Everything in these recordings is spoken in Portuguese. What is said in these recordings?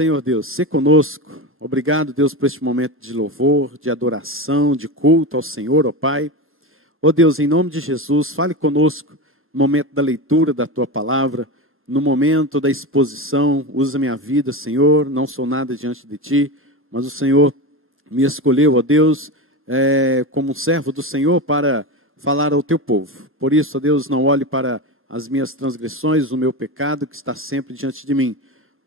Senhor Deus, se conosco. Obrigado, Deus, por este momento de louvor, de adoração, de culto ao Senhor, ó Pai. Ó Deus, em nome de Jesus, fale conosco no momento da leitura da Tua Palavra, no momento da exposição. Usa minha vida, Senhor, não sou nada diante de Ti, mas o Senhor me escolheu, ó Deus, como um servo do Senhor para falar ao Teu povo. Por isso, ó Deus, não olhe para as minhas transgressões, o meu pecado que está sempre diante de mim.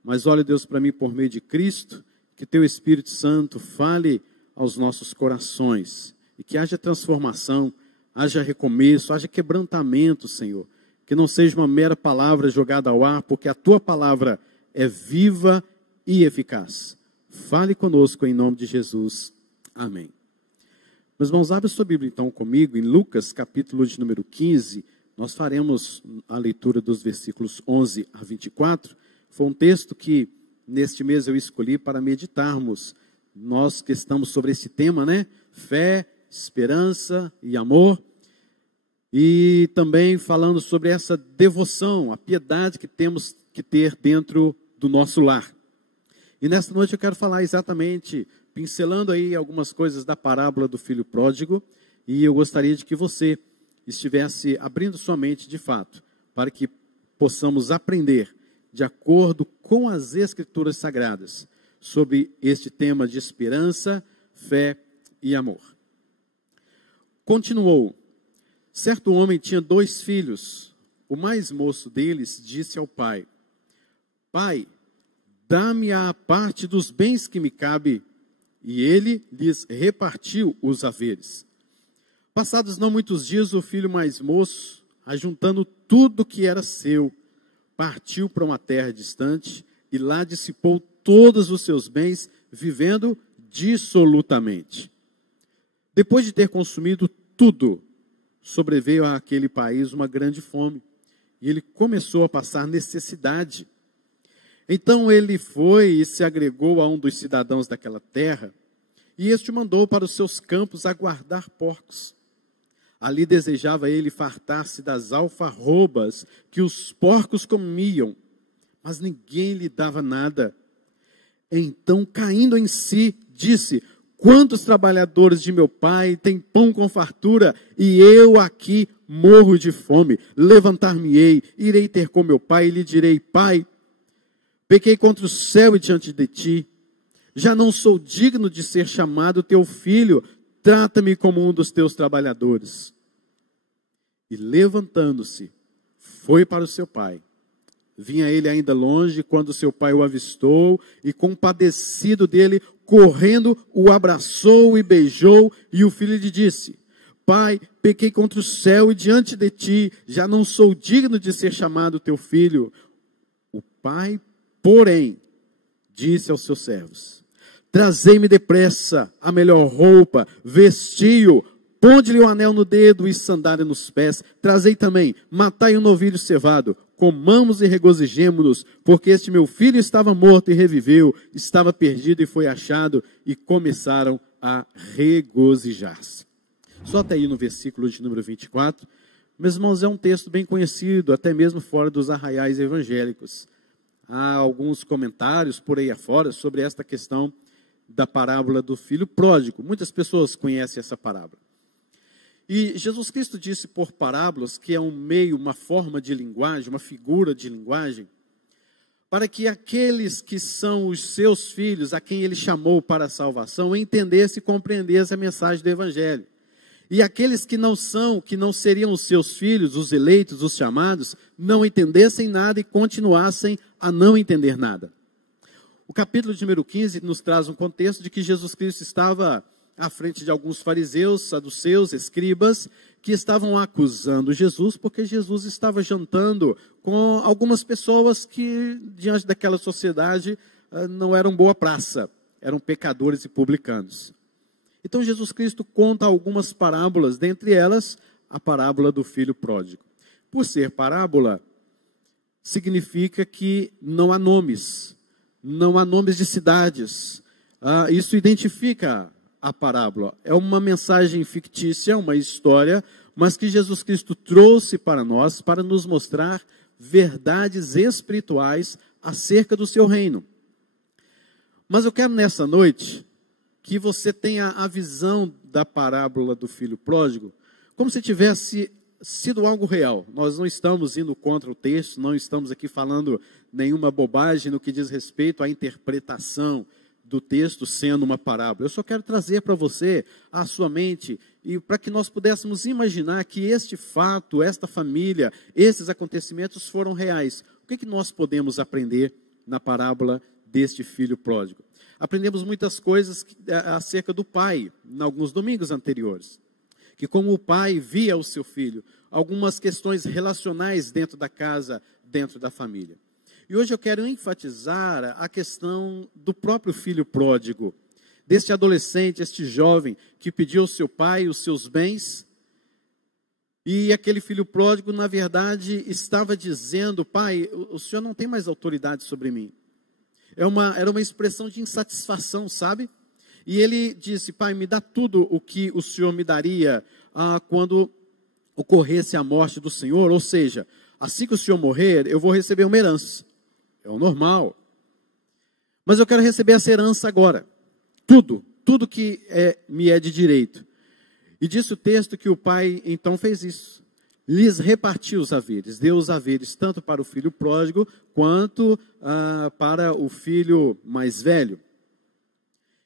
Mas olhe, Deus, para mim por meio de Cristo, que Teu Espírito Santo fale aos nossos corações e que haja transformação, haja recomeço, haja quebrantamento, Senhor. Que não seja uma mera palavra jogada ao ar, porque a Tua palavra é viva e eficaz. Fale conosco em nome de Jesus. Amém. Meus irmãos, abre sua Bíblia então comigo em Lucas, capítulo de número 15. Nós faremos a leitura dos versículos 11 a 24. Foi um texto que neste mês eu escolhi para meditarmos. Nós que estamos sobre esse tema, né? Fé, esperança e amor. E também falando sobre essa devoção, a piedade que temos que ter dentro do nosso lar. E nesta noite eu quero falar exatamente, pincelando aí algumas coisas da parábola do filho pródigo. E eu gostaria de que você estivesse abrindo sua mente de fato, para que possamos aprender de acordo com as Escrituras Sagradas, sobre este tema de esperança, fé e amor. Continuou. Certo homem tinha 2 filhos. O mais moço deles disse ao pai: Pai, dá-me a parte dos bens que me cabe. E ele lhes repartiu os haveres. Passados não muitos dias, o filho mais moço, ajuntando tudo que era seu, partiu para uma terra distante e lá dissipou todos os seus bens, vivendo dissolutamente. Depois de ter consumido tudo, sobreveio àquele país uma grande fome e ele começou a passar necessidade. Então ele foi e se agregou a um dos cidadãos daquela terra e este o mandou para os seus campos a guardar porcos. Ali desejava ele fartar-se das alfarrobas que os porcos comiam, mas ninguém lhe dava nada. Então, caindo em si, disse: Quantos trabalhadores de meu pai têm pão com fartura, e eu aqui morro de fome? Levantar-me-ei, irei ter com meu pai, e lhe direi: Pai, pequei contra o céu e diante de ti. Já não sou digno de ser chamado teu filho. Trata-me como um dos teus trabalhadores. E levantando-se, foi para o seu pai. Vinha ele ainda longe, quando seu pai o avistou, e compadecido dele, correndo, o abraçou e beijou, e o filho lhe disse: Pai, pequei contra o céu e diante de ti, já não sou digno de ser chamado teu filho. O pai, porém, disse aos seus servos: Trazei-me depressa a melhor roupa, vestiu, ponde-lhe o anel no dedo e sandália nos pés. Trazei também, matai um novilho cevado, comamos e regozijemo-nos, porque este meu filho estava morto e reviveu, estava perdido e foi achado, e começaram a regozijar-se. Só até aí no versículo de número 24. Meus irmãos, é um texto bem conhecido, até mesmo fora dos arraiais evangélicos. Há alguns comentários por aí afora sobre esta questão da parábola do filho pródigo. Muitas pessoas conhecem essa parábola. E Jesus Cristo disse por parábolas que é um meio, uma forma de linguagem, uma figura de linguagem, para que aqueles que são os seus filhos, a quem ele chamou para a salvação, entendessem e compreendessem a mensagem do Evangelho. E aqueles que não são, que não seriam os seus filhos, os eleitos, os chamados, não entendessem nada e continuassem a não entender nada. O capítulo de número 15 nos traz um contexto de que Jesus Cristo estava à frente de alguns fariseus, saduceus, escribas, que estavam acusando Jesus, porque Jesus estava jantando com algumas pessoas que, diante daquela sociedade, não eram boa praça, eram pecadores e publicanos. Então Jesus Cristo conta algumas parábolas, dentre elas a parábola do filho pródigo. Por ser parábola, significa que não há nomes de cidades. Isso identifica a parábola. É uma mensagem fictícia, uma história, mas que Jesus Cristo trouxe para nós, para nos mostrar verdades espirituais acerca do seu reino. Mas eu quero nessa noite que você tenha a visão da parábola do filho pródigo como se tivesse sido algo real. Nós não estamos indo contra o texto, não estamos aqui falando nenhuma bobagem no que diz respeito à interpretação do texto sendo uma parábola. Eu só quero trazer para você a sua mente e para que nós pudéssemos imaginar que este fato, esta família, esses acontecimentos foram reais. O que nós podemos aprender na parábola deste filho pródigo? Aprendemos muitas coisas acerca do pai, em alguns domingos anteriores. Que como o pai via o seu filho, algumas questões relacionais dentro da casa, dentro da família. E hoje eu quero enfatizar a questão do próprio filho pródigo, deste adolescente, este jovem, que pediu ao seu pai os seus bens, e aquele filho pródigo, na verdade, estava dizendo: pai, o senhor não tem mais autoridade sobre mim. Era uma expressão de insatisfação, sabe? E ele disse: pai, me dá tudo o que o senhor me daria quando ocorresse a morte do senhor, ou seja, assim que o senhor morrer, eu vou receber uma herança. É o normal. Mas eu quero receber essa herança agora. Tudo que me é de direito. E disse o texto que o pai então fez isso. Lhes repartiu os haveres, deu os haveres tanto para o filho pródigo, quanto para o filho mais velho.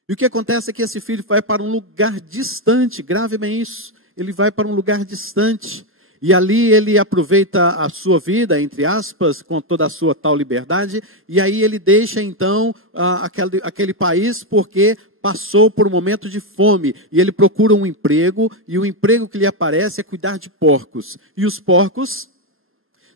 E o que acontece é que esse filho vai para um lugar distante, grave bem isso, ele vai para um lugar distante, e ali ele aproveita a sua vida, entre aspas, com toda a sua tal liberdade, e aí ele deixa então aquele país porque passou por um momento de fome, e ele procura um emprego, e o emprego que lhe aparece é cuidar de porcos, e os porcos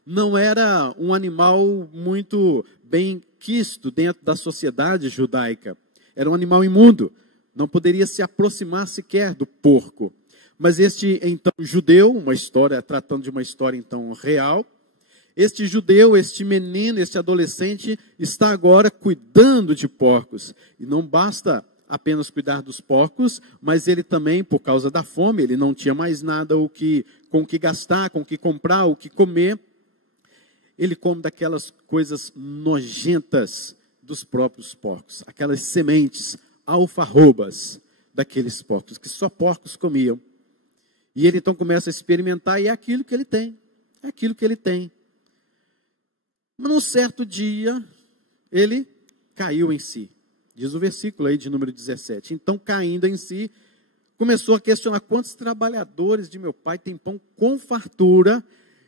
não era um animal muito bem quisto dentro da sociedade judaica, era um animal imundo, não poderia se aproximar sequer do porco. Mas este, então, judeu, tratando de uma história, então, real, este judeu, este menino, este adolescente, está agora cuidando de porcos. E não basta apenas cuidar dos porcos, mas ele também, por causa da fome, ele não tinha mais nada com o que gastar, com o que comprar, o que comer. Ele come daquelas coisas nojentas dos próprios porcos, aquelas sementes alfarrobas daqueles porcos, que só porcos comiam. E ele então começa a experimentar, e é aquilo que ele tem, Mas num certo dia, ele caiu em si. Diz o versículo aí de número 17. Então, caindo em si, começou a questionar: quantos trabalhadores de meu pai têm pão com fartura,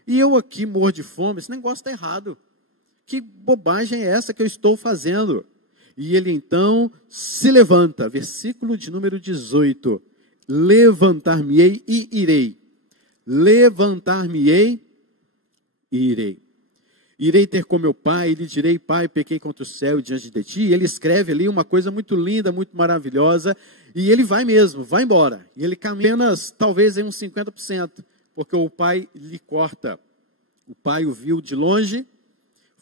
e eu aqui morro de fome? Esse negócio está errado. Que bobagem é essa que eu estou fazendo? E ele então se levanta, versículo de número 18. Levantar-me-ei e irei. Levantar-me-ei e irei. Irei ter com meu pai, e lhe direi: pai, pequei contra o céu e diante de ti. E ele escreve ali uma coisa muito linda, muito maravilhosa, e ele vai mesmo, vai embora. E ele caminha apenas, talvez, em uns 50%, porque o pai lhe corta. O pai o viu de longe,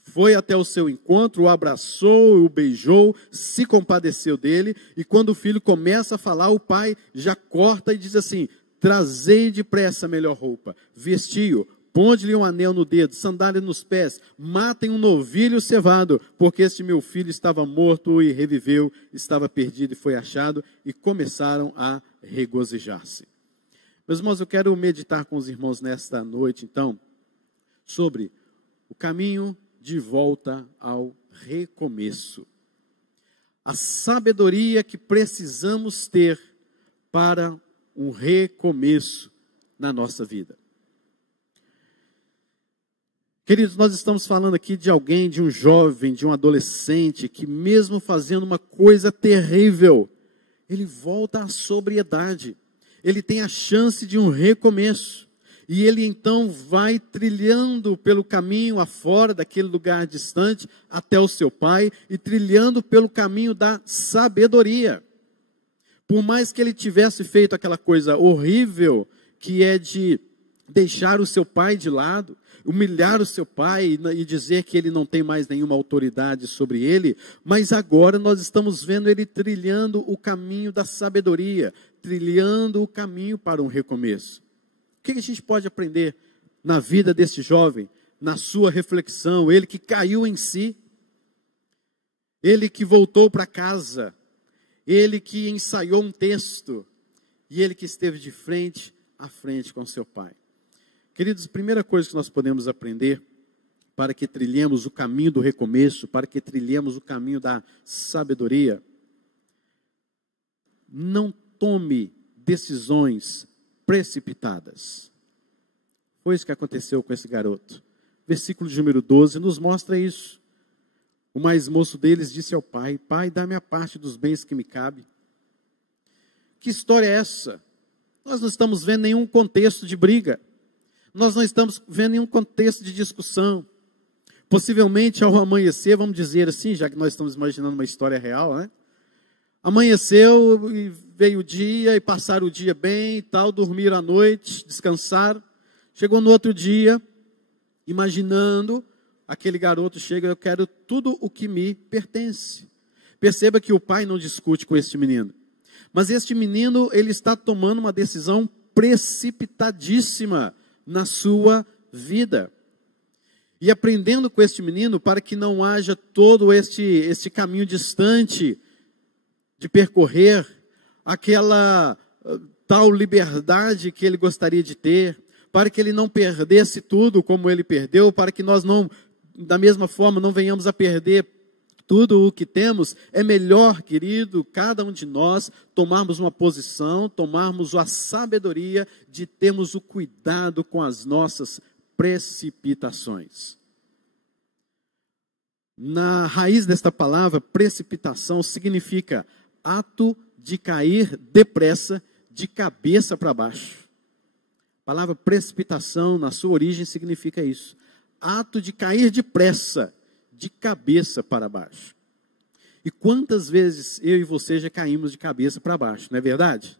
foi até o seu encontro, o abraçou, o beijou, se compadeceu dele, e quando o filho começa a falar, o pai já corta e diz assim: trazei depressa a melhor roupa, vestiu, ponde-lhe um anel no dedo, sandália nos pés, matem um novilho cevado, porque este meu filho estava morto e reviveu, estava perdido e foi achado, e começaram a regozijar-se. Meus irmãos, eu quero meditar com os irmãos nesta noite, então, sobre o caminho de volta ao recomeço. A sabedoria que precisamos ter para um recomeço na nossa vida. Queridos, nós estamos falando aqui de alguém, de um jovem, de um adolescente, que mesmo fazendo uma coisa terrível, ele volta à sobriedade. Ele tem a chance de um recomeço. E ele então vai trilhando pelo caminho afora daquele lugar distante até o seu pai e trilhando pelo caminho da sabedoria. Por mais que ele tivesse feito aquela coisa horrível que é de deixar o seu pai de lado, humilhar o seu pai e dizer que ele não tem mais nenhuma autoridade sobre ele, mas agora nós estamos vendo ele trilhando o caminho da sabedoria, trilhando o caminho para um recomeço. O que a gente pode aprender na vida desse jovem, na sua reflexão, ele que caiu em si? ele que voltou para casa, ele que ensaiou um texto, e ele que esteve de frente a frente com seu pai. Queridos, a primeira coisa que nós podemos aprender para que trilhemos o caminho do recomeço, para que trilhemos o caminho da sabedoria, não tome decisões precipitadas. Foi isso que aconteceu com esse garoto. Versículo de número 12 nos mostra isso. O mais moço deles disse ao pai: Pai, dá-me a parte dos bens que me cabe. Que história é essa? Nós não estamos vendo nenhum contexto de briga. Nós não estamos vendo nenhum contexto de discussão. Possivelmente ao amanhecer, vamos dizer assim, já que nós estamos imaginando uma história real, né? Amanheceu e veio o dia, e passaram o dia bem e tal, dormiram à noite, descansaram. Chegou no outro dia, imaginando, aquele garoto chega: eu quero tudo o que me pertence. Perceba que o pai não discute com este menino. Mas este menino, ele está tomando uma decisão precipitadíssima na sua vida. E aprendendo com este menino, para que não haja todo este caminho distante de percorrer, aquela tal liberdade que ele gostaria de ter, para que ele não perdesse tudo como ele perdeu, para que nós não, da mesma forma, não venhamos a perder tudo o que temos. É melhor, querido, cada um de nós tomarmos uma posição, tomarmos a sabedoria de termos o cuidado com as nossas precipitações. Na raiz desta palavra, precipitação significa ato de cair depressa, de cabeça para baixo. A palavra precipitação, na sua origem, significa isso. Ato de cair depressa, de cabeça para baixo. E quantas vezes eu e você já caímos de cabeça para baixo, não é verdade?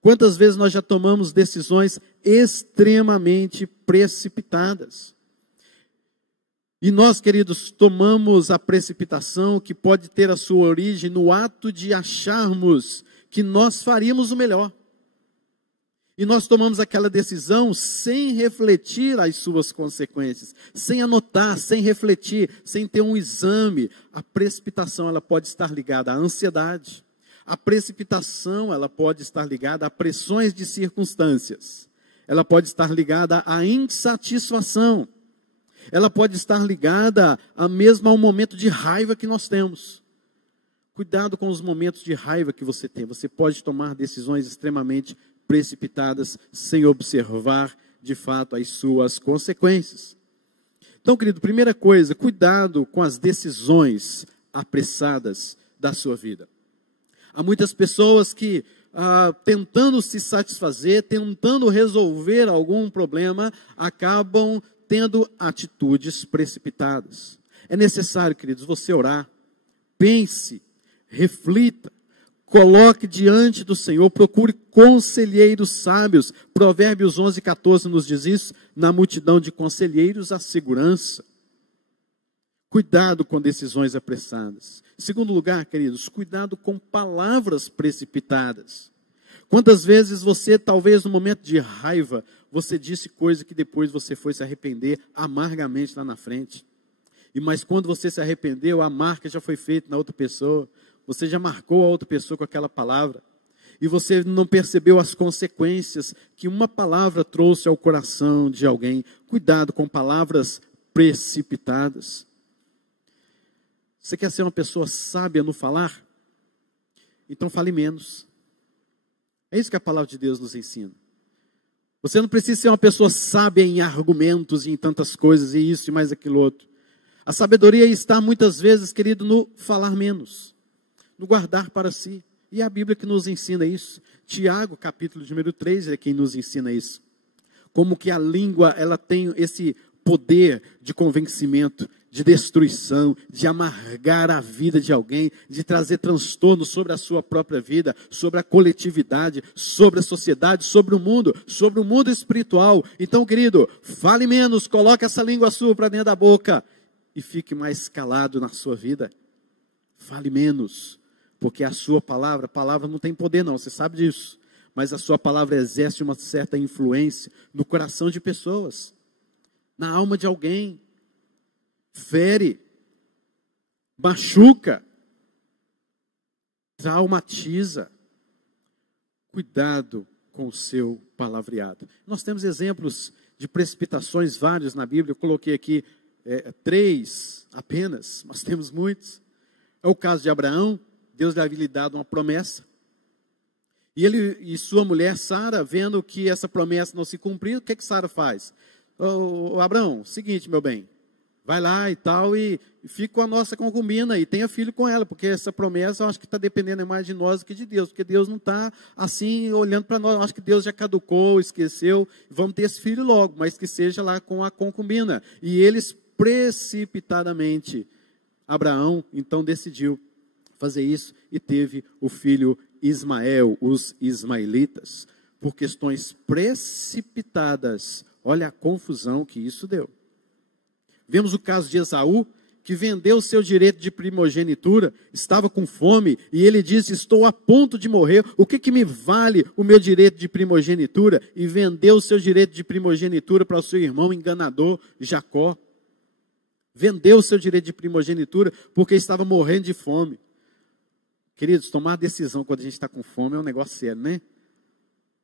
Quantas vezes nós já tomamos decisões extremamente precipitadas? E nós, queridos, tomamos a precipitação que pode ter a sua origem no ato de acharmos que nós faríamos o melhor. E nós tomamos aquela decisão sem refletir as suas consequências, sem anotar, sem refletir, sem ter um exame. A precipitação, ela pode estar ligada à ansiedade. A precipitação, ela pode estar ligada a pressões de circunstâncias. Ela pode estar ligada à insatisfação. Ela pode estar ligada mesmo ao momento de raiva que nós temos. Cuidado com os momentos de raiva que você tem. Você pode tomar decisões extremamente precipitadas sem observar, de fato, as suas consequências. Então, querido, primeira coisa, cuidado com as decisões apressadas da sua vida. Há muitas pessoas que, tentando se satisfazer, tentando resolver algum problema, acabam tendo atitudes precipitadas. É necessário, queridos, você orar, pense, reflita, coloque diante do Senhor, procure conselheiros sábios. Provérbios 11:14 nos diz isso: na multidão de conselheiros há segurança. Cuidado com decisões apressadas. Em segundo lugar, queridos, cuidado com palavras precipitadas. Quantas vezes você, talvez no momento de raiva, você disse coisa que depois você foi se arrepender amargamente lá na frente. Mas quando você se arrependeu, a marca já foi feita na outra pessoa. Você já marcou a outra pessoa com aquela palavra. E você não percebeu as consequências que uma palavra trouxe ao coração de alguém. Cuidado com palavras precipitadas. Você quer ser uma pessoa sábia no falar? Então fale menos. É isso que a palavra de Deus nos ensina. Você não precisa ser uma pessoa sábia em argumentos e em tantas coisas, e isso e mais aquilo outro. A sabedoria está muitas vezes, querido, no falar menos, no guardar para si. E é a Bíblia que nos ensina isso. Tiago, capítulo número 3, é quem nos ensina isso. Como que a língua, ela tem esse poder de convencimento, de destruição, de amargar a vida de alguém, de trazer transtorno sobre a sua própria vida, sobre a coletividade, sobre a sociedade, sobre o mundo espiritual. Então, querido, fale menos, coloque essa língua sua para dentro da boca e fique mais calado na sua vida. Fale menos, porque a sua palavra não tem poder não, você sabe disso, mas a sua palavra exerce uma certa influência no coração de pessoas, na alma de alguém, fere, machuca, traumatiza. Cuidado com o seu palavreado. Nós temos exemplos de precipitações vários na Bíblia. Eu coloquei aqui 3 apenas, mas temos muitos. É o caso de Abraão. Deus lhe havia dado uma promessa. E ele e sua mulher Sara, vendo que essa promessa não se cumpriu, o que Sara faz? Abraão, seguinte, meu bem, vai lá e tal, e fica com a nossa concubina e tenha filho com ela, porque essa promessa eu acho que está dependendo mais de nós do que de Deus, porque Deus não está assim olhando para nós. Eu acho que Deus já caducou, esqueceu, vamos ter esse filho logo, mas que seja lá com a concubina. E eles precipitadamente, Abraão então decidiu fazer isso e teve o filho Ismael, os ismaelitas, por questões precipitadas. Olha a confusão que isso deu. Vemos o caso de Esaú, que vendeu o seu direito de primogenitura, estava com fome, e ele disse, estou a ponto de morrer, o que me vale o meu direito de primogenitura? E vendeu o seu direito de primogenitura para o seu irmão enganador, Jacó. Vendeu o seu direito de primogenitura, porque estava morrendo de fome. Queridos, tomar decisão quando a gente está com fome é um negócio sério, né?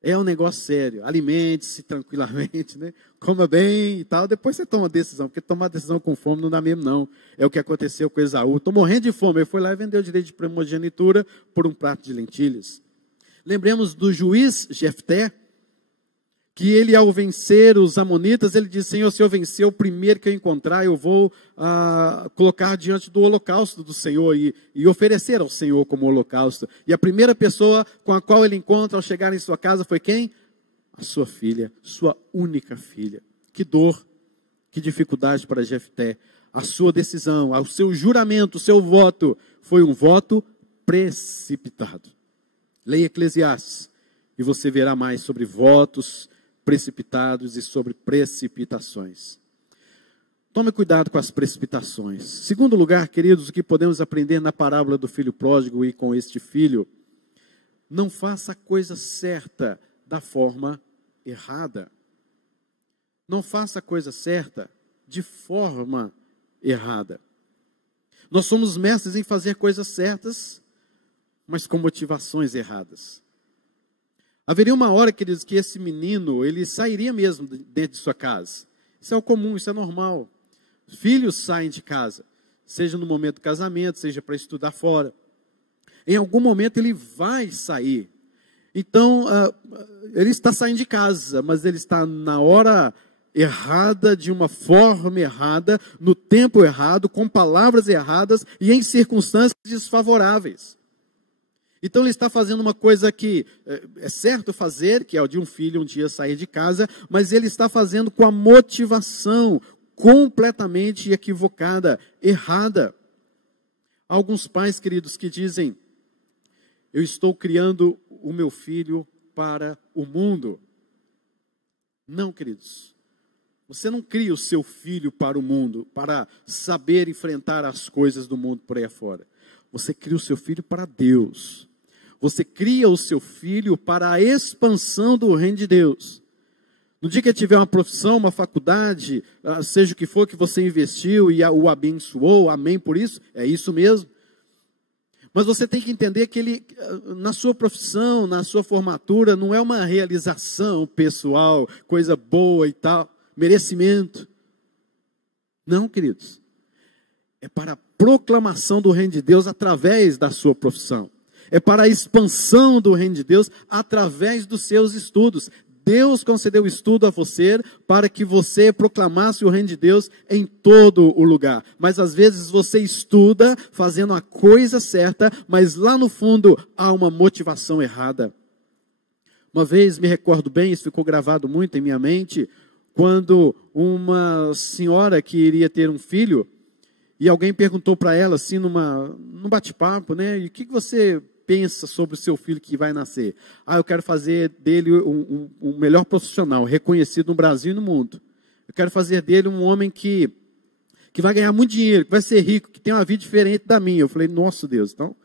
É um negócio sério. Alimente-se tranquilamente, né? Coma bem e tal. Depois você toma a decisão, porque tomar decisão com fome não dá mesmo, não. É o que aconteceu com Esaú. Estou morrendo de fome. Ele foi lá e vendeu o direito de primogenitura por um prato de lentilhas. Lembremos do juiz Jefté, que ele, ao vencer os amonitas, ele disse, Senhor, se eu vencer o primeiro que eu encontrar, eu vou colocar diante do holocausto do Senhor e oferecer ao Senhor como holocausto. E a primeira pessoa com a qual ele encontra ao chegar em sua casa foi quem? A sua filha, sua única filha. Que dor, que dificuldade para Jefté. A sua decisão, o seu juramento, o seu voto, foi um voto precipitado. Leia Eclesiastes e você verá mais sobre votos precipitados e sobre precipitações. Tome cuidado com as precipitações. Segundo lugar, queridos, o que podemos aprender na parábola do filho pródigo e com este filho, não faça a coisa certa da forma errada. Não faça a coisa certa de forma errada. Nós somos mestres em fazer coisas certas, mas com motivações erradas. Haveria uma hora, queridos, que esse menino, ele sairia mesmo dentro de sua casa. Isso é o comum, isso é normal. Filhos saem de casa, seja no momento do casamento, seja para estudar fora. Em algum momento ele vai sair. Então, ele está saindo de casa, mas ele está na hora errada, de uma forma errada, no tempo errado, com palavras erradas e em circunstâncias desfavoráveis. Então ele está fazendo uma coisa que é certo fazer, que é o de um filho um dia sair de casa, mas ele está fazendo com a motivação completamente equivocada, errada. Há alguns pais, queridos, que dizem, eu estou criando o meu filho para o mundo. Não, queridos. Você não cria o seu filho para o mundo, para saber enfrentar as coisas do mundo por aí afora. Você cria o seu filho para Deus. Você cria o seu filho para a expansão do reino de Deus. No dia que ele tiver uma profissão, uma faculdade, seja o que for que você investiu e o abençoou, amém por isso, é isso mesmo. Mas você tem que entender que ele, na sua profissão, na sua formatura, não é uma realização pessoal, coisa boa e tal, merecimento. Não, queridos. É para a proclamação do reino de Deus através da sua profissão. É para a expansão do reino de Deus através dos seus estudos. Deus concedeu estudo a você para que você proclamasse o reino de Deus em todo o lugar. Mas às vezes você estuda fazendo a coisa certa, mas lá no fundo há uma motivação errada. Uma vez, me recordo bem, isso ficou gravado muito em minha mente, quando uma senhora que iria ter um filho, e alguém perguntou para ela, assim, num bate-papo, né? E o que você pensa sobre o seu filho que vai nascer? Eu quero fazer dele um melhor profissional, reconhecido no Brasil e no mundo. Eu quero fazer dele um homem que vai ganhar muito dinheiro, que vai ser rico, que tem uma vida diferente da minha. Eu falei, nossa Deus, então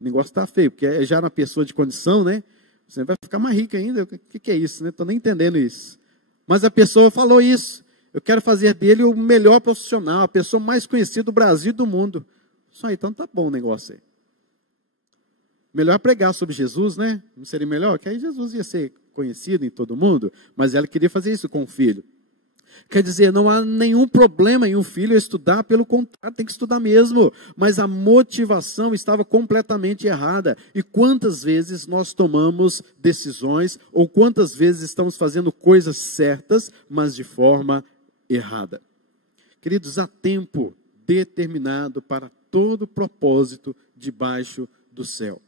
o negócio está feio, porque é já uma pessoa de condição, né? Você vai ficar mais rico ainda. O que é isso, né? Estou nem entendendo isso. Mas a pessoa falou isso. Eu quero fazer dele o melhor profissional, a pessoa mais conhecida do Brasil e do mundo. Isso aí, então tá bom o negócio aí. Melhor pregar sobre Jesus, né? Não seria melhor? Que aí Jesus ia ser conhecido em todo mundo, mas ela queria fazer isso com o filho. Quer dizer, não há nenhum problema em um filho estudar, pelo contrário, tem que estudar mesmo. Mas a motivação estava completamente errada. E quantas vezes nós tomamos decisões, ou quantas vezes estamos fazendo coisas certas, mas de forma errada. Queridos, há tempo determinado para todo propósito debaixo do céu.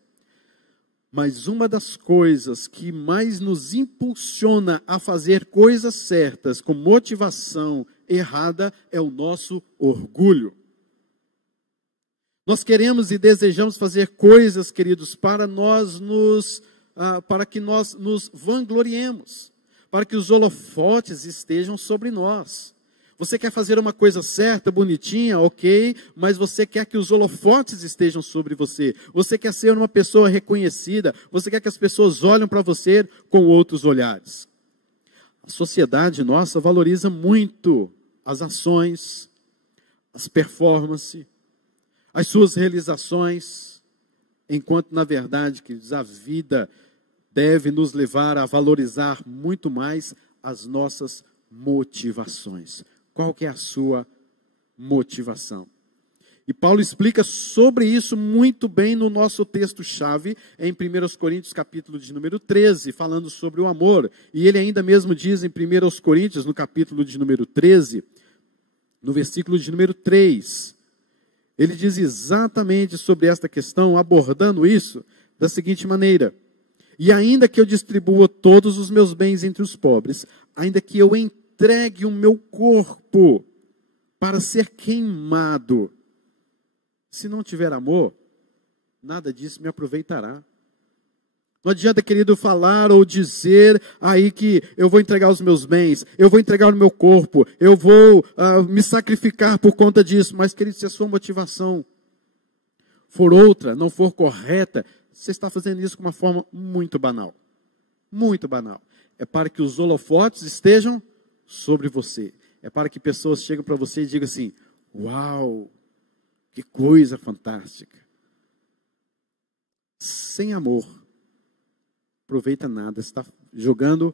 Mas uma das coisas que mais nos impulsiona a fazer coisas certas com motivação errada é o nosso orgulho. Nós queremos e desejamos fazer coisas, queridos, para que nós nos vangloriemos, para que os holofotes estejam sobre nós. Você quer fazer uma coisa certa, bonitinha, ok, mas você quer que os holofotes estejam sobre você. Você quer ser uma pessoa reconhecida. Você quer que as pessoas olhem para você com outros olhares. A sociedade nossa valoriza muito as ações, as performances, as suas realizações, enquanto, na verdade, queridos, a vida deve nos levar a valorizar muito mais as nossas motivações. Qual que é a sua motivação? E Paulo explica sobre isso muito bem no nosso texto-chave, em 1 Coríntios, capítulo de número 13, falando sobre o amor. E ele ainda mesmo diz em 1 Coríntios, no capítulo de número 13, no versículo de número 3, ele diz exatamente sobre esta questão, abordando isso da seguinte maneira: e ainda que eu distribua todos os meus bens entre os pobres, ainda que eu entregue o meu corpo para ser queimado, se não tiver amor, nada disso me aproveitará. Não adianta, querido, falar ou dizer aí que eu vou entregar os meus bens, eu vou entregar o meu corpo, eu vou me sacrificar por conta disso. Mas, querido, se a sua motivação for outra, não for correta, você está fazendo isso com uma forma muito banal. Muito banal. É para que os holofotes estejam sobre você. É para que pessoas cheguem para você e digam assim: uau, que coisa fantástica. Sem amor, aproveita nada, está jogando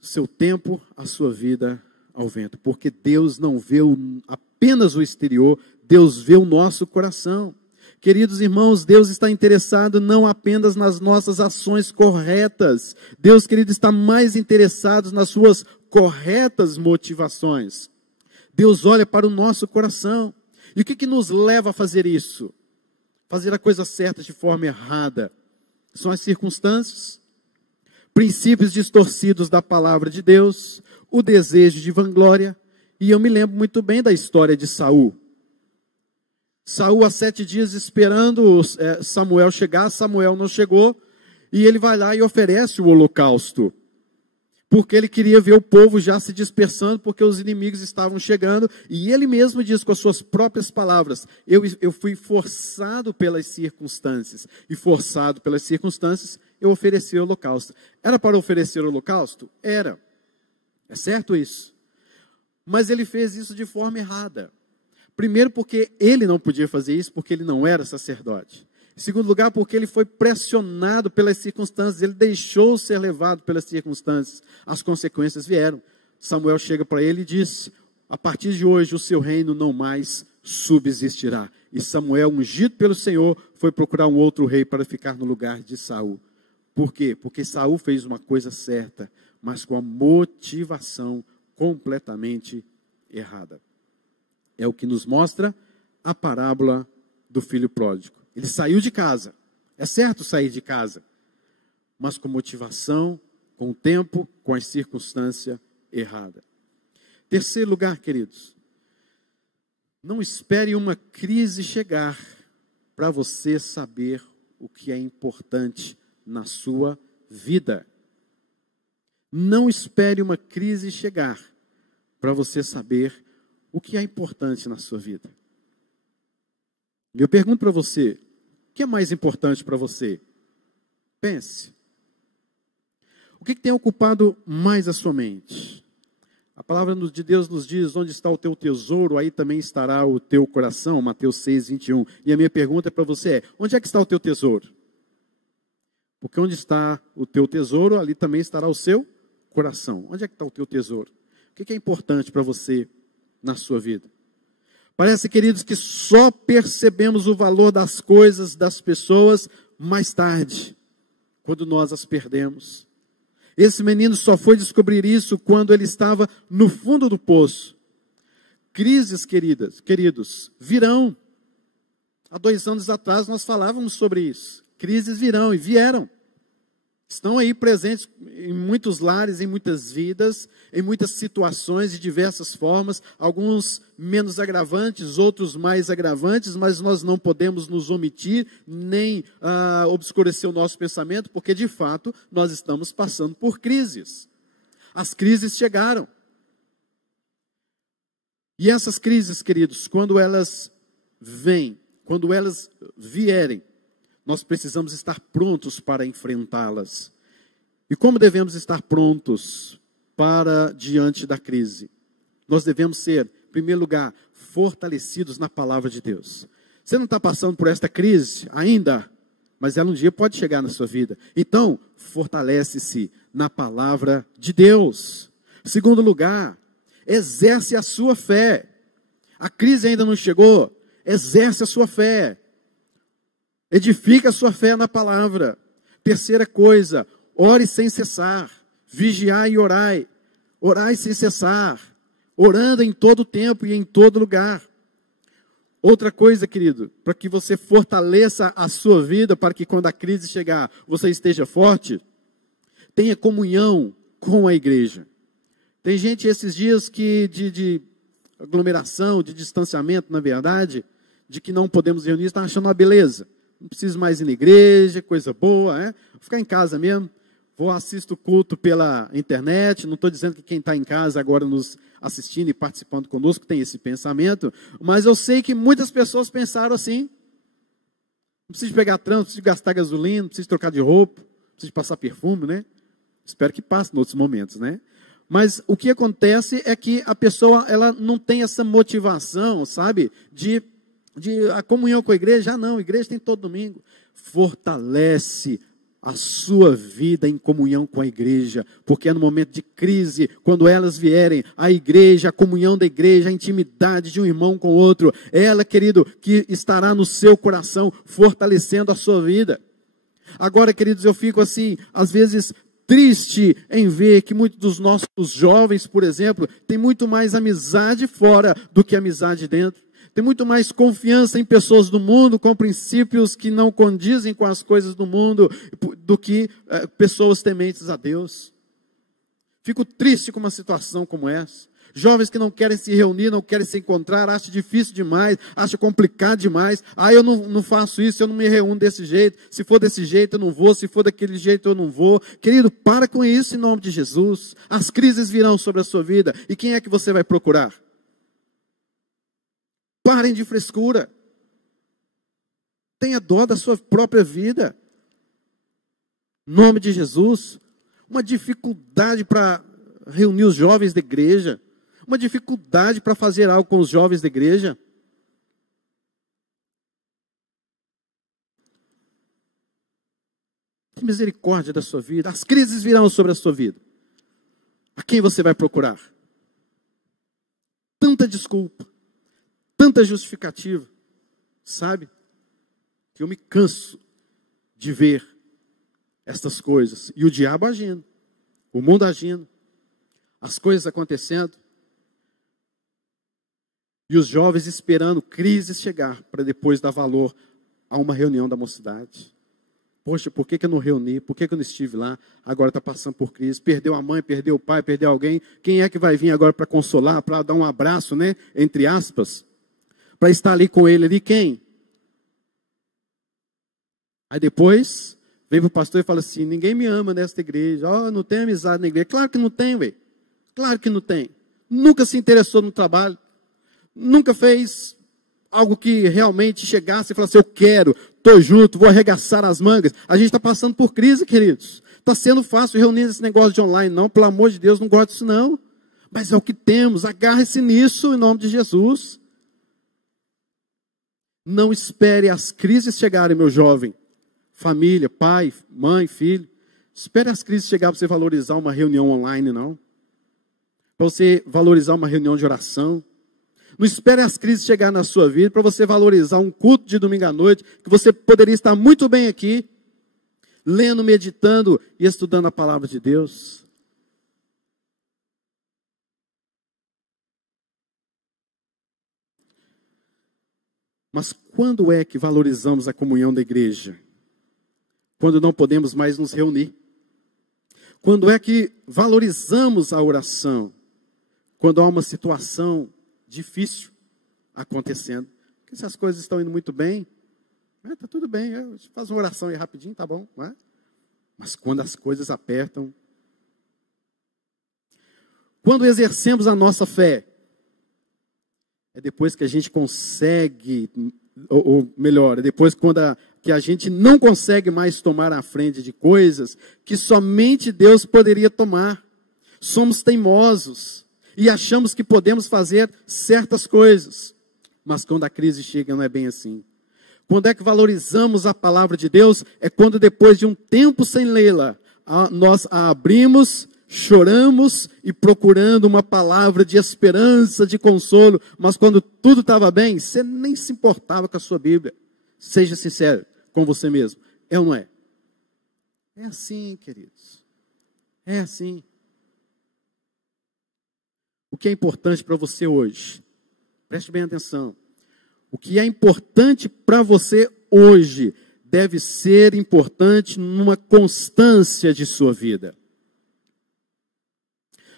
seu tempo, a sua vida ao vento. Porque Deus não vê apenas o exterior, Deus vê o nosso coração. Queridos irmãos, Deus está interessado não apenas nas nossas ações corretas. Deus, querido, está mais interessado nas suas corretas motivações. Deus olha para o nosso coração. E o que nos leva a fazer isso? Fazer a coisa certa de forma errada. São as circunstâncias, princípios distorcidos da palavra de Deus, o desejo de vanglória. E eu me lembro muito bem da história de Saul. Saul há 7 dias esperando Samuel chegar, Samuel não chegou, e ele vai lá e oferece o holocausto, porque ele queria ver o povo já se dispersando, porque os inimigos estavam chegando, e ele mesmo diz com as suas próprias palavras: eu fui forçado pelas circunstâncias, e forçado pelas circunstâncias, eu ofereci o holocausto. Era para oferecer o holocausto? Era. É certo isso? Mas ele fez isso de forma errada. Primeiro, porque ele não podia fazer isso, porque ele não era sacerdote. Em segundo lugar, porque ele foi pressionado pelas circunstâncias, ele deixou ser levado pelas circunstâncias. As consequências vieram. Samuel chega para ele e diz: a partir de hoje o seu reino não mais subsistirá. E Samuel, ungido pelo Senhor, foi procurar um outro rei para ficar no lugar de Saul. Por quê? Porque Saul fez uma coisa certa, mas com a motivação completamente errada. É o que nos mostra a parábola do filho pródigo. Ele saiu de casa. É certo sair de casa, mas com motivação, com o tempo, com a circunstância errada. Terceiro lugar, queridos, não espere uma crise chegar para você saber o que é importante na sua vida. Não espere uma crise chegar para você saber o que é importante na sua vida. Eu pergunto para você: o que é mais importante para você? Pense. O que tem ocupado mais a sua mente? A palavra de Deus nos diz, onde está o teu tesouro, aí também estará o teu coração, Mateus 6, 21. E a minha pergunta para você é, onde é que está o teu tesouro? Porque onde está o teu tesouro, ali também estará o seu coração. Onde é que está o teu tesouro? O que é importante para você na sua vida? Parece, queridos, que só percebemos o valor das coisas, das pessoas, mais tarde, quando nós as perdemos. Esse menino só foi descobrir isso quando ele estava no fundo do poço. Crises, queridos, virão. Há 2 anos atrás nós falávamos sobre isso. Crises virão e vieram. Estão aí presentes em muitos lares, em muitas vidas, em muitas situações de diversas formas, alguns menos agravantes, outros mais agravantes, mas nós não podemos nos omitir, nem obscurecer o nosso pensamento, porque de fato nós estamos passando por crises. As crises chegaram. E essas crises, queridos, quando elas vêm, quando elas vierem, nós precisamos estar prontos para enfrentá-las. E como devemos estar prontos para diante da crise? Nós devemos ser, em primeiro lugar, fortalecidos na palavra de Deus. Você não está passando por esta crise ainda, mas ela um dia pode chegar na sua vida. Então, fortalece-se na palavra de Deus. Segundo lugar, exerce a sua fé. A crise ainda não chegou, exerce a sua fé. Edifica a sua fé na palavra. Terceira coisa, ore sem cessar. Vigiai e orai. Orai sem cessar. Orando em todo tempo e em todo lugar. Outra coisa, querido, para que você fortaleça a sua vida, para que quando a crise chegar, você esteja forte, tenha comunhão com a igreja. Tem gente esses dias que de aglomeração, de distanciamento, na verdade, de que não podemos reunir, está achando uma beleza. Não preciso mais ir na igreja, coisa boa, né? Vou ficar em casa mesmo. Vou assisto o culto pela internet. Não estou dizendo que quem está em casa agora nos assistindo e participando conosco tem esse pensamento. Mas eu sei que muitas pessoas pensaram assim. Não preciso pegar trânsito, não preciso gastar gasolina, não preciso trocar de roupa, não preciso passar perfume, né? Espero que passe em outros momentos, né? Mas o que acontece é que a pessoa ela não tem essa motivação, sabe? De a comunhão com a igreja. Não, a igreja tem todo domingo. Fortalece a sua vida em comunhão com a igreja, porque é no momento de crise, quando elas vierem, a igreja, a comunhão da igreja, a intimidade de um irmão com o outro, ela, querido, que estará no seu coração, fortalecendo a sua vida. Agora, queridos, eu fico assim, às vezes, triste em ver que muitos dos nossos jovens, por exemplo, têm muito mais amizade fora do que amizade dentro. Tem muito mais confiança em pessoas do mundo, com princípios que não condizem com as coisas do mundo, do que pessoas tementes a Deus. Fico triste com uma situação como essa. Jovens que não querem se reunir, não querem se encontrar, acham difícil demais, acham complicado demais. Eu não faço isso, eu não me reúno desse jeito. Se for desse jeito, eu não vou. Se for daquele jeito, eu não vou. Querido, para com isso em nome de Jesus. As crises virão sobre a sua vida. E quem é que você vai procurar? Parem de frescura. Tenha dó da sua própria vida. Em nome de Jesus. Uma dificuldade para reunir os jovens da igreja. Uma dificuldade para fazer algo com os jovens da igreja. Tenha misericórdia da sua vida. As crises virão sobre a sua vida. A quem você vai procurar? Tanta desculpa. Tanta justificativa, sabe? Que eu me canso de ver estas coisas. E o diabo agindo, o mundo agindo, as coisas acontecendo. E os jovens esperando crises chegar para depois dar valor a uma reunião da mocidade. Poxa, por que eu não reuni? Por que eu não estive lá? Agora está passando por crise. Perdeu a mãe, perdeu o pai, perdeu alguém. Quem é que vai vir agora para consolar, para dar um abraço, né? Entre aspas. Para estar ali com ele ali, quem? Aí depois, vem para o pastor e fala assim, ninguém me ama nesta igreja, não tem amizade na igreja. Claro que não tem, velho. Claro que não tem. Nunca se interessou no trabalho. Nunca fez algo que realmente chegasse e falasse, eu quero, estou junto, vou arregaçar as mangas. A gente está passando por crise, queridos. Está sendo fácil reunir esse negócio de online, não. Pelo amor de Deus, não gosto disso, não. Mas é o que temos, agarre-se nisso em nome de Jesus. Não espere as crises chegarem, meu jovem. Família, pai, mãe, filho. Espere as crises chegarem para você valorizar uma reunião online, não. Para você valorizar uma reunião de oração. Não espere as crises chegarem na sua vida para você valorizar um culto de domingo à noite, que você poderia estar muito bem aqui, lendo, meditando e estudando a palavra de Deus. Mas quando é que valorizamos a comunhão da igreja? Quando não podemos mais nos reunir. Quando é que valorizamos a oração? Quando há uma situação difícil acontecendo. Porque se as coisas estão indo muito bem, está tudo bem, faz uma oração aí rapidinho, tá bom. Não é? Mas quando as coisas apertam, quando exercemos a nossa fé, é depois que a gente consegue, ou melhor, é depois que a gente não consegue mais tomar a frente de coisas que somente Deus poderia tomar. Somos teimosos e achamos que podemos fazer certas coisas. Mas quando a crise chega, não é bem assim. Quando é que valorizamos a palavra de Deus? É quando depois de um tempo sem lê-la, nós a abrimos, choramos e procurando uma palavra de esperança, de consolo. Mas quando tudo estava bem, você nem se importava com a sua Bíblia. Seja sincero com você mesmo. É ou não é? É assim, queridos. É assim. O que é importante para você hoje? Preste bem atenção. O que é importante para você hoje deve ser importante numa constância de sua vida.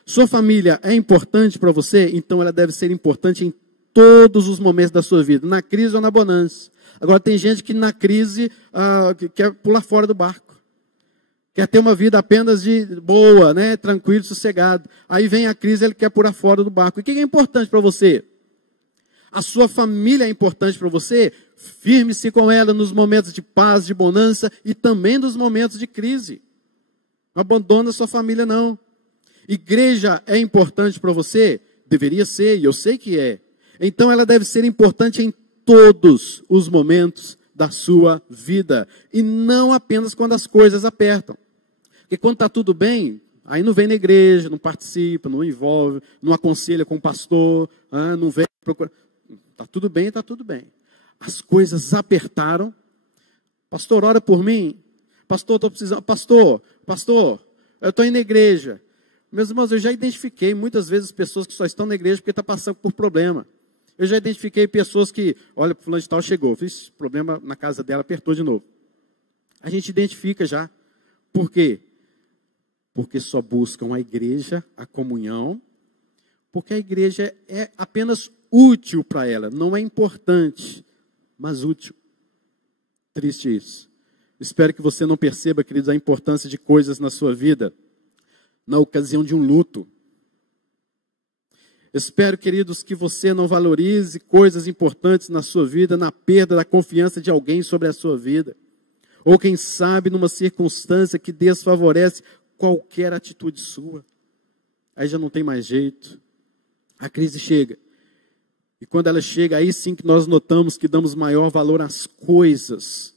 Sua família é importante para você? Então ela deve ser importante em todos os momentos da sua vida, na crise ou na bonança. Agora tem gente que na crise quer pular fora do barco. Quer ter uma vida apenas de boa, né? Tranquilo, sossegado. Aí vem a crise, ele quer pular fora do barco. E o que é importante para você? A sua família é importante para você? Firme-se com ela nos momentos de paz, de bonança e também nos momentos de crise. Não abandona a sua família, não. Igreja é importante para você? Deveria ser, e eu sei que é. Então ela deve ser importante em todos os momentos da sua vida. E não apenas quando as coisas apertam. Porque quando está tudo bem, aí não vem na igreja, não participa, não envolve, não aconselha com o pastor, não vem procurar. Está tudo bem, está tudo bem. As coisas apertaram. Pastor, ora por mim. Pastor, estou precisando. Pastor, eu estou indo na igreja. Meus irmãos, eu já identifiquei muitas vezes pessoas que só estão na igreja porque estão passando por problema. Eu já identifiquei pessoas que, olha, fulano de tal chegou, fiz problema na casa dela, apertou de novo. A gente identifica já. Por quê? Porque só buscam a igreja, a comunhão, porque a igreja é apenas útil para ela, não é importante, mas útil. Triste isso. Espero que você não perceba, queridos, a importância de coisas na sua vida na ocasião de um luto. Espero, queridos, que você não valorize coisas importantes na sua vida na perda da confiança de alguém sobre a sua vida. Ou quem sabe numa circunstância que desfavorece qualquer atitude sua. Aí já não tem mais jeito. A crise chega. E quando ela chega, aí sim que nós notamos que damos maior valor às coisas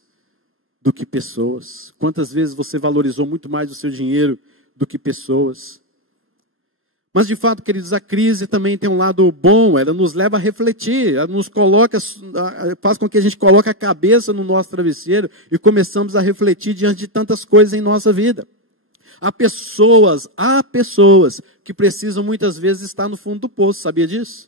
do que pessoas. Quantas vezes você valorizou muito mais o seu dinheiro do que pessoas? Mas de fato, queridos, a crise também tem um lado bom, ela nos leva a refletir, ela nos coloca, faz com que a gente coloque a cabeça no nosso travesseiro e começamos a refletir diante de tantas coisas em nossa vida. Há pessoas que precisam muitas vezes estar no fundo do poço, sabia disso?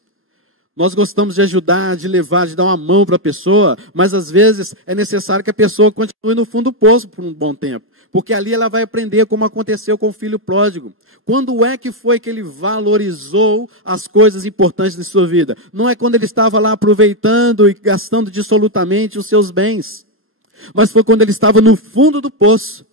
Nós gostamos de ajudar, de levar, de dar uma mão para a pessoa, mas às vezes é necessário que a pessoa continue no fundo do poço por um bom tempo. Porque ali ela vai aprender como aconteceu com o filho pródigo. Quando é que foi que ele valorizou as coisas importantes de sua vida? Não é quando ele estava lá aproveitando e gastando dissolutamente os seus bens. Mas foi quando ele estava no fundo do poço.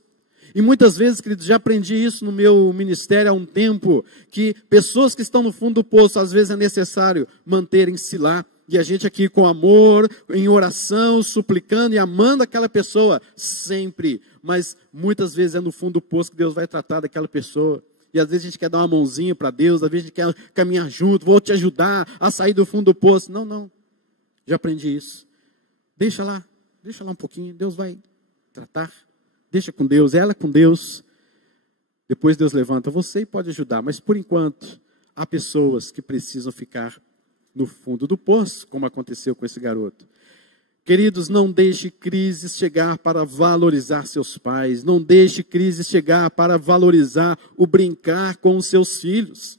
E muitas vezes, queridos, já aprendi isso no meu ministério há um tempo, que pessoas que estão no fundo do poço, às vezes é necessário manterem-se lá. E a gente aqui com amor, em oração, suplicando e amando aquela pessoa sempre. Mas muitas vezes é no fundo do poço que Deus vai tratar daquela pessoa. e às vezes a gente quer dar uma mãozinha para Deus, às vezes a gente quer caminhar junto, vou te ajudar a sair do fundo do poço. Não, não. Já aprendi isso. Deixa lá um pouquinho, Deus vai tratar. Deixa com Deus, ela com Deus. Depois Deus levanta você e pode ajudar. Mas por enquanto, há pessoas que precisam ficar no fundo do poço, como aconteceu com esse garoto. Queridos, não deixe crises chegar para valorizar seus pais. Não deixe crises chegar para valorizar o brincar com os seus filhos.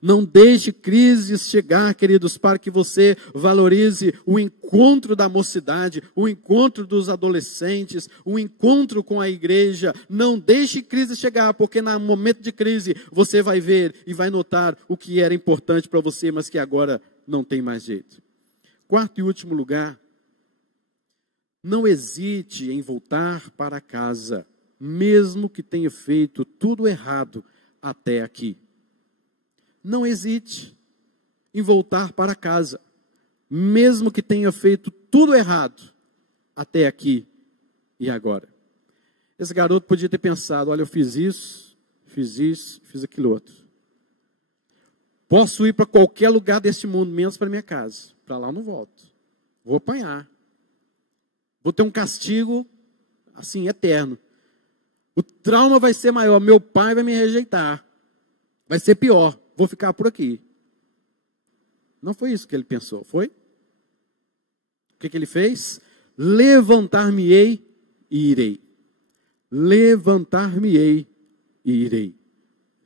Não deixe crises chegar, queridos, para que você valorize o encontro da mocidade, o encontro dos adolescentes, o encontro com a igreja. Não deixe crise chegar, porque no momento de crise você vai ver e vai notar o que era importante para você, mas que agora não tem mais jeito. Quarto e último lugar, não hesite em voltar para casa, mesmo que tenha feito tudo errado até aqui. Não hesite em voltar para casa, mesmo que tenha feito tudo errado até aqui e agora. Esse garoto podia ter pensado, olha, eu fiz isso, fiz aquilo outro. Posso ir para qualquer lugar deste mundo, menos para minha casa. Para lá eu não volto. Vou apanhar. Vou ter um castigo, assim, eterno. O trauma vai ser maior, meu pai vai me rejeitar. Vai ser pior. Vou ficar por aqui. Não foi isso que ele pensou, foi? O que ele fez? Levantar-me-ei e irei. Levantar-me-ei e irei.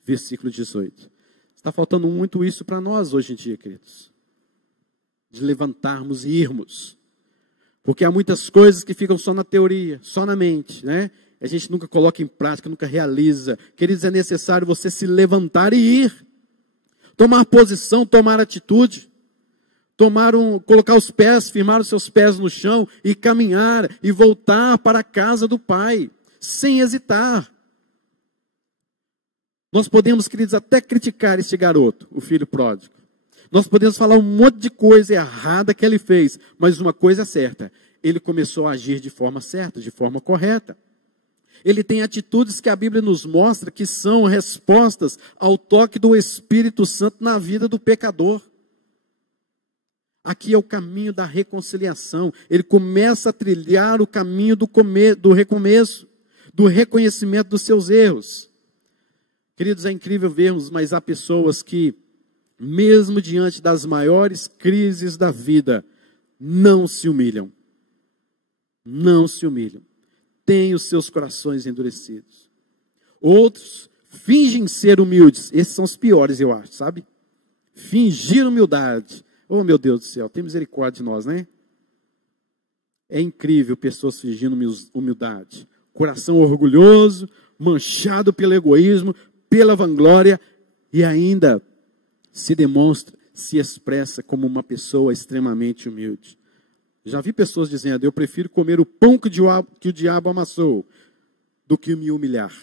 Versículo 18. Está faltando muito isso para nós hoje em dia, queridos. De levantarmos e irmos. Porque há muitas coisas que ficam só na teoria, só na mente, né? A gente nunca coloca em prática, nunca realiza. Queridos, é necessário você se levantar e ir. Tomar posição, tomar atitude, colocar os pés, firmar os seus pés no chão e caminhar e voltar para a casa do Pai, sem hesitar. Nós podemos, queridos, até criticar este garoto, o filho pródigo. Nós podemos falar um monte de coisa errada que ele fez, mas uma coisa é certa, ele começou a agir de forma certa, de forma correta. Ele tem atitudes que a Bíblia nos mostra que são respostas ao toque do Espírito Santo na vida do pecador. Aqui é o caminho da reconciliação. Ele começa a trilhar o caminho do recomeço, do reconhecimento dos seus erros. Queridos, é incrível vermos, mas há pessoas que, mesmo diante das maiores crises da vida, não se humilham. Não se humilham. Têm os seus corações endurecidos. Outros fingem ser humildes. Esses são os piores, eu acho, sabe? Fingir humildade. Oh, meu Deus do céu, tem misericórdia de nós, né? É incrível pessoas fingindo humildade. Coração orgulhoso, manchado pelo egoísmo, pela vanglória, e ainda se demonstra, se expressa como uma pessoa extremamente humilde. Já vi pessoas dizendo, eu prefiro comer o pão que o diabo amassou, do que me humilhar.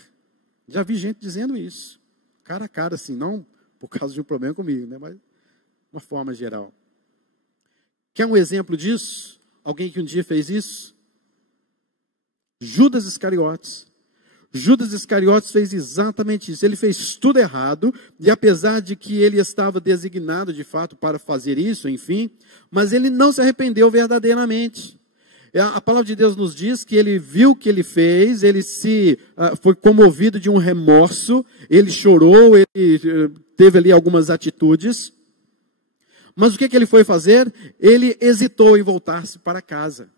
Já vi gente dizendo isso, cara a cara, assim, não por causa de um problema comigo, né, mas de uma forma geral. Quer um exemplo disso? Alguém que um dia fez isso? Judas Iscariotes. Judas Iscariotes fez exatamente isso. Ele fez tudo errado, e apesar de que ele estava designado de fato para fazer isso, enfim, mas ele não se arrependeu verdadeiramente. A palavra de Deus nos diz que ele viu o que ele fez, ele foi comovido de um remorso, ele chorou, ele teve ali algumas atitudes, mas o que ele foi fazer? Ele hesitou em voltar-se para casa.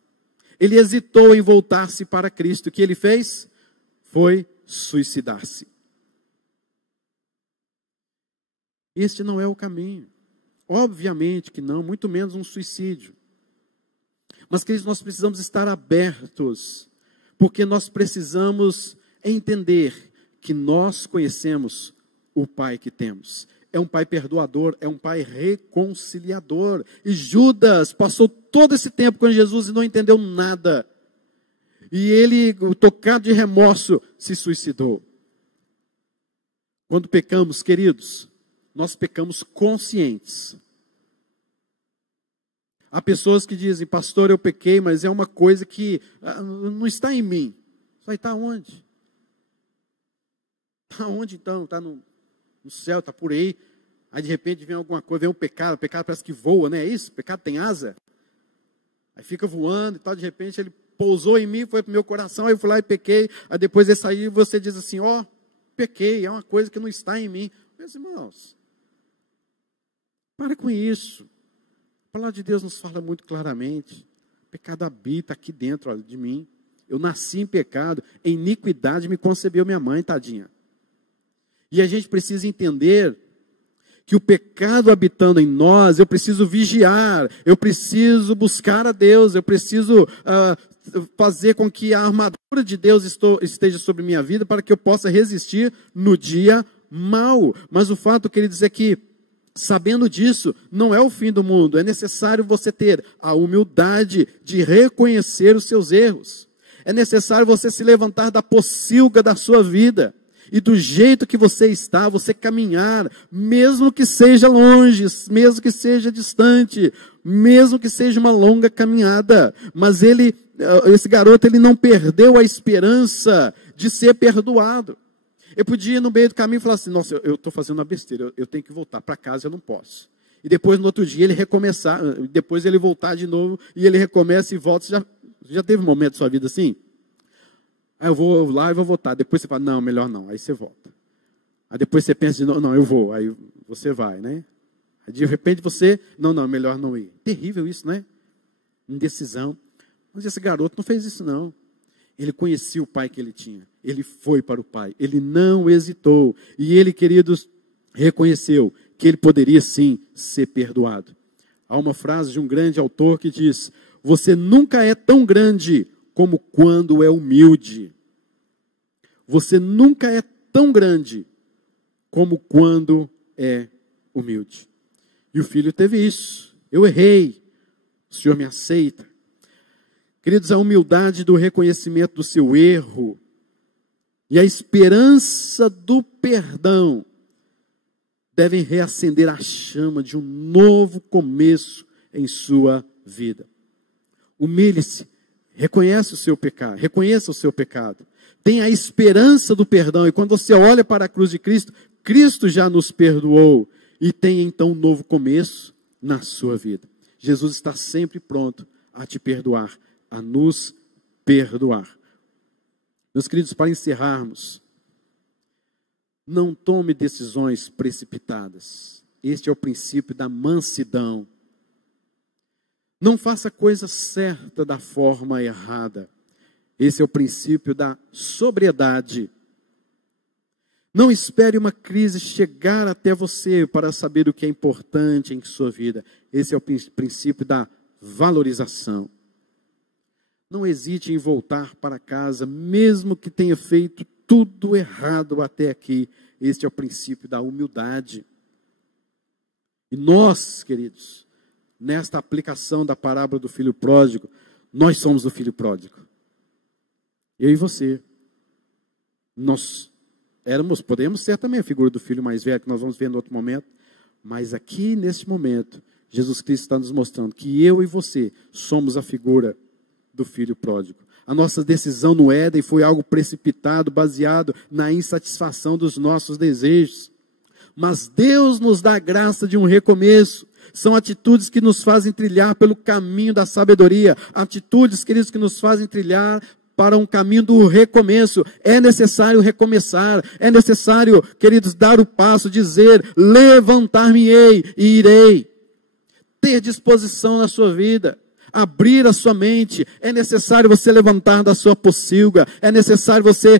Ele hesitou em voltar-se para Cristo. O que ele fez? Foi suicidar-se. Este não é o caminho. Obviamente que não, muito menos um suicídio. Mas, queridos, nós precisamos estar abertos, porque nós precisamos entender que nós conhecemos o Pai que temos. É um Pai perdoador, é um Pai reconciliador. E Judas passou todo esse tempo com Jesus e não entendeu nada. E ele, tocado de remorso, se suicidou. Quando pecamos, queridos, nós pecamos conscientes. Há pessoas que dizem, pastor, eu pequei, mas é uma coisa que não está em mim. Vai estar onde? Está onde então? Está no no céu, está por aí. Aí de repente vem alguma coisa, vem o pecado parece que voa, não é isso? O pecado tem asa. Aí fica voando e tal, de repente ele pousou em mim, foi para o meu coração, aí eu fui lá e pequei. Aí depois ele saiu e você diz assim, ó, pequei, é uma coisa que não está em mim. Meus irmãos, para com isso. A palavra de Deus nos fala muito claramente. O pecado habita aqui dentro, olha, de mim. Eu nasci em pecado, em iniquidade me concebeu minha mãe, tadinha. E a gente precisa entender que o pecado habitando em nós, eu preciso vigiar, eu preciso buscar a Deus, eu preciso fazer com que a armadura de Deus esteja sobre minha vida para que eu possa resistir no dia mau. Mas o fato, queridos, é que, sabendo disso, não é o fim do mundo, é necessário você ter a humildade de reconhecer os seus erros. É necessário você se levantar da pocilga da sua vida. E do jeito que você está, você caminhar, mesmo que seja longe, mesmo que seja distante, mesmo que seja uma longa caminhada. Mas esse garoto, ele não perdeu a esperança de ser perdoado. Eu podia ir no meio do caminho e falar assim, nossa, eu estou fazendo uma besteira, eu tenho que voltar para casa, eu não posso. E depois, no outro dia, ele recomeçar, depois ele voltar de novo, e ele recomeça e volta. Você já teve um momento da sua vida assim? Aí eu vou lá e vou voltar. Depois você fala, não, melhor não. Aí você volta. Aí depois você pensa de novo, não, eu vou. Aí você vai, né? Aí de repente você, não, melhor não ir. Terrível isso, né? Indecisão. Mas esse garoto não fez isso, não. Ele conhecia o pai que ele tinha. Ele foi para o pai. Ele não hesitou. E ele, queridos, reconheceu que ele poderia sim ser perdoado. Há uma frase de um grande autor que diz, você nunca é tão grande como quando é humilde. Você nunca é tão grande como quando é humilde. E o filho teve isso. Eu errei. O Senhor me aceita. Queridos, a humildade do reconhecimento do seu erro e a esperança do perdão devem reacender a chama de um novo começo em sua vida. Humilhe-se. Reconheça o seu pecado. Tenha a esperança do perdão. E quando você olha para a cruz de Cristo, Cristo já nos perdoou. E tem então um novo começo na sua vida. Jesus está sempre pronto a te perdoar, a nos perdoar. Meus queridos, para encerrarmos, não tome decisões precipitadas. Este é o princípio da mansidão. Não faça a coisa certa da forma errada. Esse é o princípio da sobriedade. Não espere uma crise chegar até você para saber o que é importante em sua vida. Esse é o princípio da valorização. Não hesite em voltar para casa, mesmo que tenha feito tudo errado até aqui. Este é o princípio da humildade. E nós, queridos, nesta aplicação da parábola do filho pródigo, nós somos o filho pródigo. Eu e você. Nós podemos ser também a figura do filho mais velho, que nós vamos ver em outro momento. Mas aqui, neste momento, Jesus Cristo está nos mostrando que eu e você somos a figura do filho pródigo. A nossa decisão no Éden foi algo precipitado, baseado na insatisfação dos nossos desejos. Mas Deus nos dá a graça de um recomeço. São atitudes que nos fazem trilhar pelo caminho da sabedoria. Atitudes, queridos, que nos fazem trilhar para um caminho do recomeço. É necessário recomeçar. É necessário, queridos, dar o passo, dizer, levantar-me-ei e irei. Ter disposição na sua vida. Abrir a sua mente. É necessário você levantar da sua pocilga. É necessário você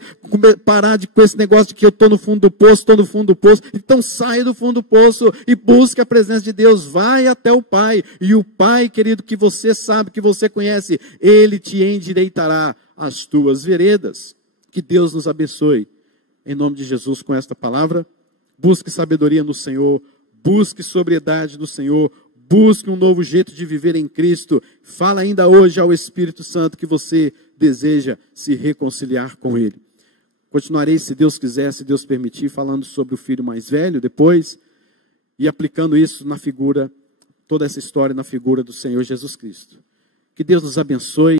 parar com esse negócio de que eu estou no fundo do poço, estou no fundo do poço. Então saia do fundo do poço e busque a presença de Deus. Vai até o Pai. E o Pai, querido, que você sabe, que você conhece, Ele te endireitará as tuas veredas. Que Deus nos abençoe. Em nome de Jesus, com esta palavra, busque sabedoria no Senhor. Busque sobriedade no Senhor. Busque um novo jeito de viver em Cristo. Fala ainda hoje ao Espírito Santo que você deseja se reconciliar com Ele. Continuarei, se Deus quiser, se Deus permitir, falando sobre o filho mais velho depois e aplicando isso na figura, toda essa história na figura do Senhor Jesus Cristo. Que Deus nos abençoe.